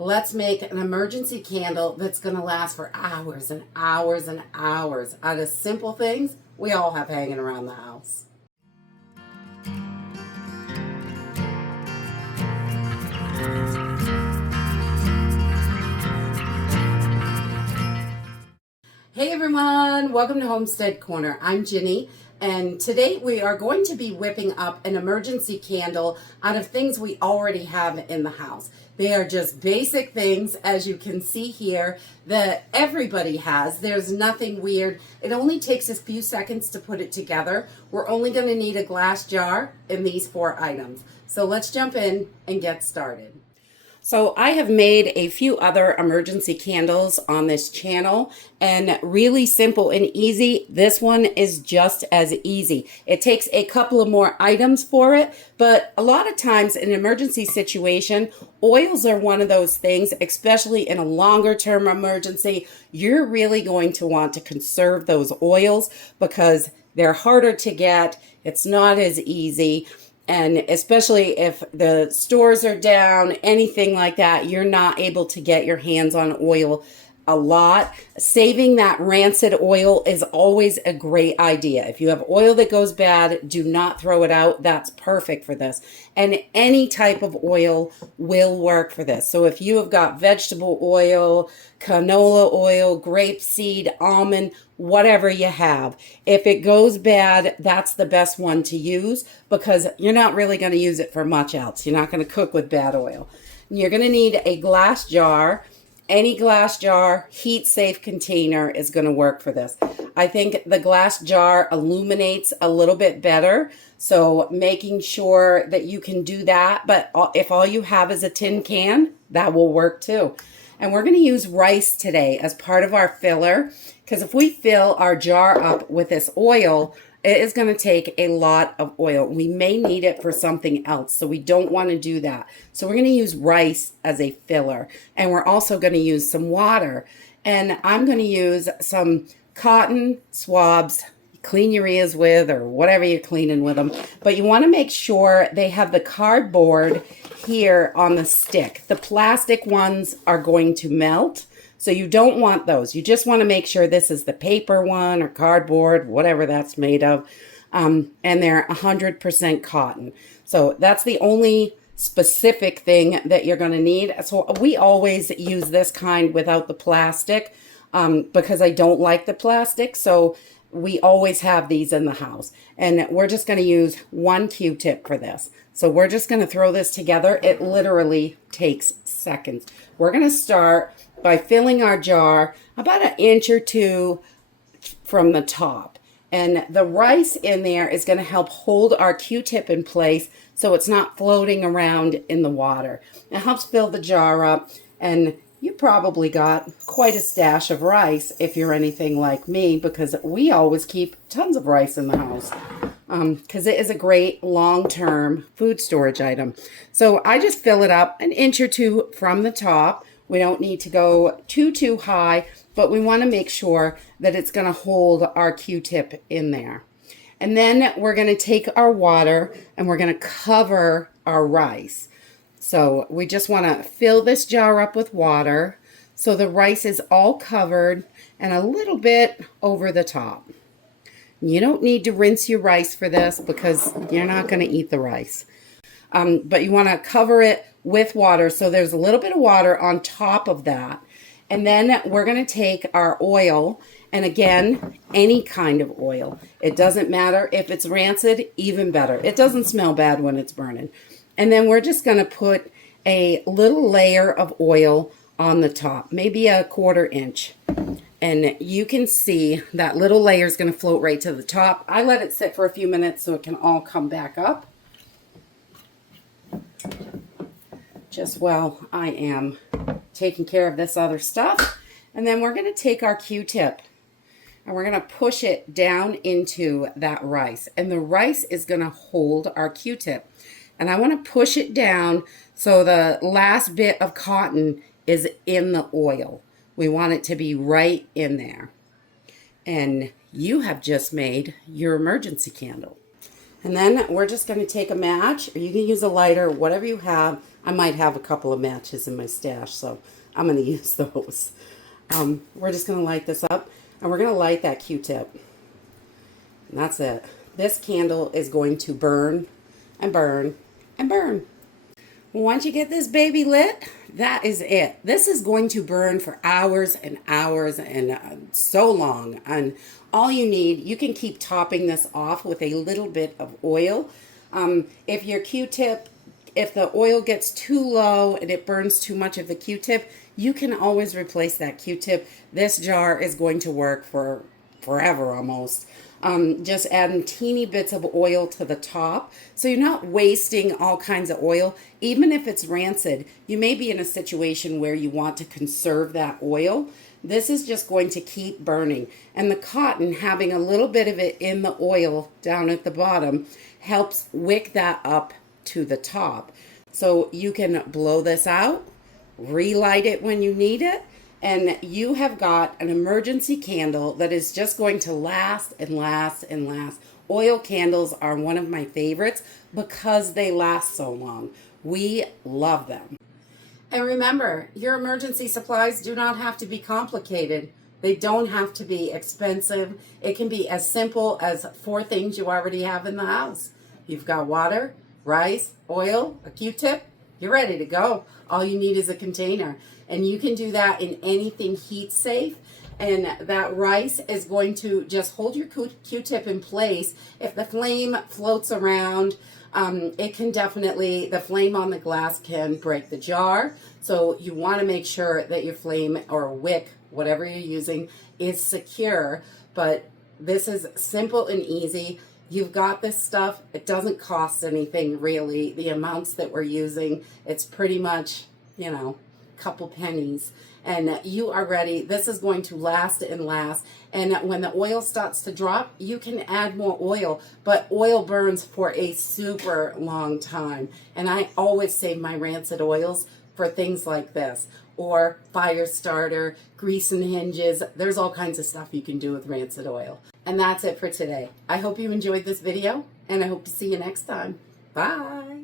Let's make an emergency candle that's going to last for hours and hours and hours out of simple things we all have hanging around the house. Hey everyone, welcome to Homestead Corner. I'm Ginny, and today we are going to be whipping up an emergency candle out of things we already have in the house. They are just basic things, as you can see here, that everybody has. There's nothing weird. It only takes a few seconds to put it together. We're only going to need a glass jar and these 4 items. So let's jump in and get started. So I have made a few other emergency candles on this channel, and really simple and easy. This one is just as easy. It takes a couple of more items for it, but a lot of times in an emergency situation, oils are one of those things, especially in a longer term emergency. You're really going to want to conserve those oils because they're harder to get. It's not as easy. And especially if the stores are down, anything like that, you're not able to get your hands on oil a lot. Saving that rancid oil is always a great idea. If you have oil that goes bad, do not throw it out. That's perfect for this. And any type of oil will work for this. So if you have got vegetable oil, canola oil, grapeseed, almond, whatever you have, if it goes bad, that's the best one to use because you're not really going to use it for much else. You're not going to cook with bad oil. You're going to need a glass jar. Any glass jar, heat safe container is going to work for this. I think the glass jar illuminates a little bit better, so making sure that you can do that. But if all you have is a tin can, that will work too. And we're going to use rice today as part of our filler, because if we fill our jar up with this oil, it is going to take a lot of oil. We may need it for something else, so we don't want to do that. So we're going to use rice as a filler, and we're also going to use some water. And I'm going to use some cotton swabs, clean your ears with, or whatever you're cleaning with them. But you want to make sure they have the cardboard here on the stick. The plastic ones are going to melt, so you don't want those. You just want to make sure this is the paper one or cardboard, whatever that's made of, and they're 100% cotton. So that's the only specific thing that you're going to need. So we always use this kind without the plastic because I don't like the plastic. So we always have these in the house. And we're just going to use 1 Q-tip for this. So we're just going to throw this together. It literally takes seconds. We're going to start by filling our jar about 1 inch or 2 from the top. And the rice in there is going to help hold our Q-tip in place so it's not floating around in the water. It helps fill the jar up, and you probably got quite a stash of rice if you're anything like me, because we always keep tons of rice in the house because it is a great long-term food storage item. So I just fill it up 1 inch or 2 from the top. We don't need to go too high, but we want to make sure that it's going to hold our Q-tip in there. And then we're going to take our water and we're going to cover our rice. So we just want to fill this jar up with water so the rice is all covered and a little bit over the top. You don't need to rinse your rice for this because you're not going to eat the rice. But you want to cover it with water so there's a little bit of water on top of that. And then we're going to take our oil, and again, any kind of oil. It doesn't matter if it's rancid, even better. It doesn't smell bad when it's burning. And then we're just going to put a little layer of oil on the top, maybe 1/4 inch. And you can see that little layer is going to float right to the top. I let it sit for a few minutes so it can all come back up. Just while I am taking care of this other stuff. And then we're going to take our Q-tip and we're going to push it down into that rice. And the rice is going to hold our Q-tip. And I want to push it down so the last bit of cotton is in the oil. We want it to be right in there. And you have just made your emergency candle. And then we're just going to take a match, or you can use a lighter, whatever you have. I might have a couple of matches in my stash, so I'm going to use those. We're just going to light this up, and we're going to light that Q-tip. And that's it. This candle is going to burn and burn and burn. Once you get this baby lit, that is it. This is going to burn for hours and hours and so long. And all you need, you can keep topping this off with a little bit of oil. If your Q-tip, if the oil gets too low and it burns too much of the Q-tip, you can always replace that Q-tip. This jar is going to work for forever almost. Just adding teeny bits of oil to the top. So you're not wasting all kinds of oil. Even if it's rancid, you may be in a situation where you want to conserve that oil. This is just going to keep burning. And the cotton, having a little bit of it in the oil down at the bottom, helps wick that up to the top. So you can blow this out, relight it when you need it, and you have got an emergency candle that is just going to last and last and last. Oil candles are one of my favorites because they last so long. We love them. And remember, your emergency supplies do not have to be complicated. They don't have to be expensive. It can be as simple as 4 things you already have in the house. You've got water, rice, oil, a Q-tip. You're ready to go. All you need is a container. And you can do that in anything heat safe. And that rice is going to just hold your Q-tip in place. If the flame floats around, it can definitely, the flame on the glass can break the jar. So you want to make sure that your flame or wick, whatever you're using, is secure. But this is simple and easy. You've got this stuff. It doesn't cost anything really. The amounts that we're using, it's pretty much, you know, couple pennies, and you are ready. This is going to last and last. And when the oil starts to drop, you can add more oil, but oil burns for a super long time. And I always save my rancid oils for things like this, or fire starter, grease and hinges. There's all kinds of stuff you can do with rancid oil. And that's it for today. I hope you enjoyed this video, and I hope to see you next time. Bye.